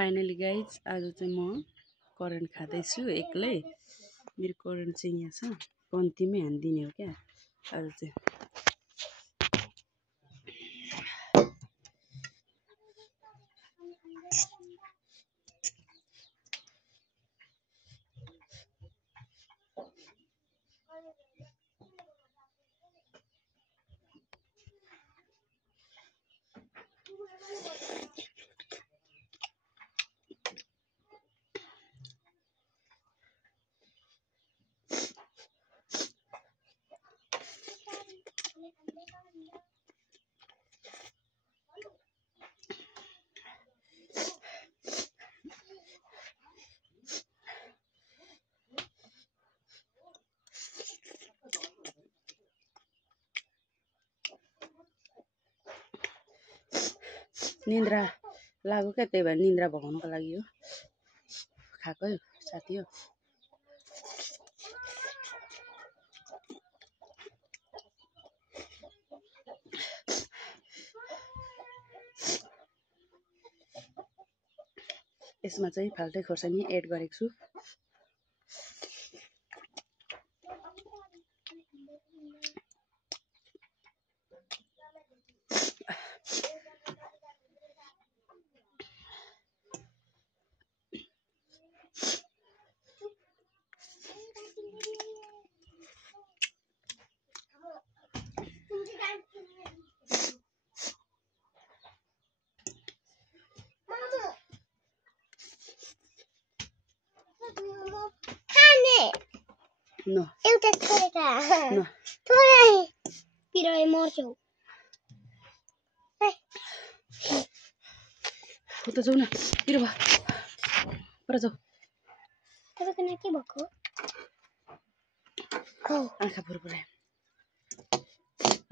Finally guys आज चाहिँ म करेन्ट खाँदैछु एक्लै। मेरो करेन्ट चाहिँ यहाँ छ, कन्तीमै हानिदिने हो क्या आज चाहिँ। निन्द्रा लाग्यो क्या, त्यही भएर निन्द्रा भगाउनको लागि हो खाएको साथी हो। यसमा चाहिँ फाल्टै खोर्सानी एड गरेको छु। No. एउटा छोरा न थोरै पिरोले मर्छौ। उता जाऊ न, पिरो भयो पर जाऊ। तपाईको नाम के भएको? आँखा पुरपुरायो।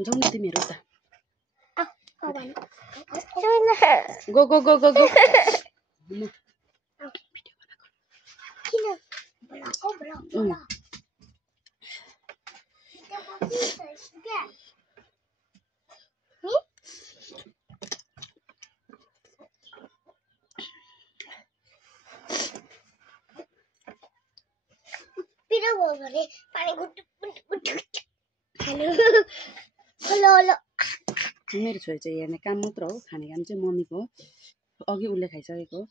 जाऊ न तिमीहरू उता। Go go go go go. किन बोलाको बोला पिरो भयो भने पानी गुट गुट हेलो हेलो हेलो। मेरो छोरी चाहिँ हेर्ने काम मात्र हो, खाने काम चाहिँ मम्मीको हो। अघि उसले खाइसकेको हो।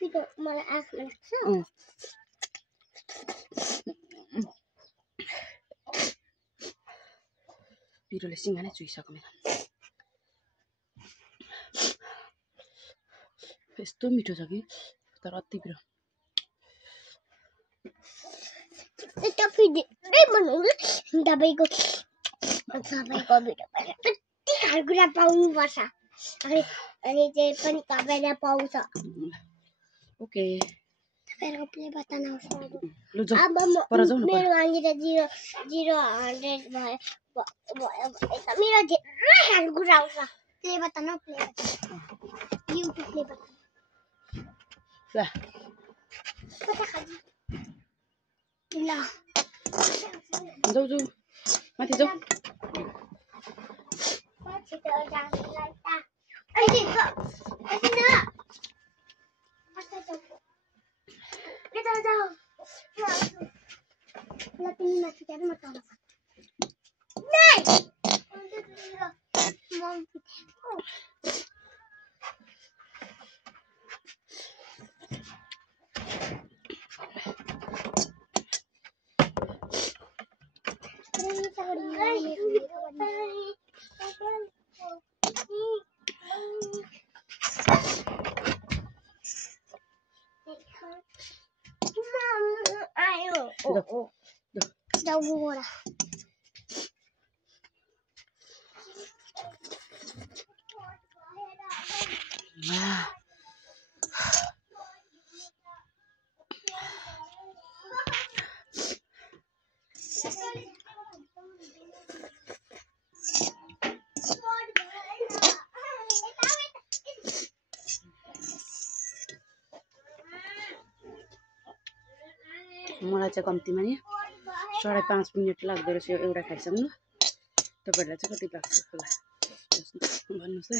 पिरो मलाई आँखा लाग्छ। पिरोले सिङ्गा नै चुइसक्यो मेरो। यस्तो मिठो छ कि तर अति पिरो। तपाईँको सबैको भिडियो कति कुरा पाउनुपर्छ अनि चाहिँ पनि तपाईँले पाउँछ। ओके तपाईँको प्ले बटन आउँछ। अब मेरो यहाँनिर 0-100 भयो मेरो धेरै खालको कुरा आउँछ। प्ले बटन हो, play button YouTube play button ल जाऊ जाऊ माथि जाऊ। मलाई चाहिँ कम्तीमा नि 5.5 मिनट लाग्दो रहेछ एउटा खाइसक्नु। तपाईहरुलाई चाहिँ कति लाग्छ होला भन्नुस् है।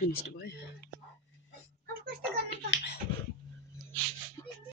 फिनिस्ड भयो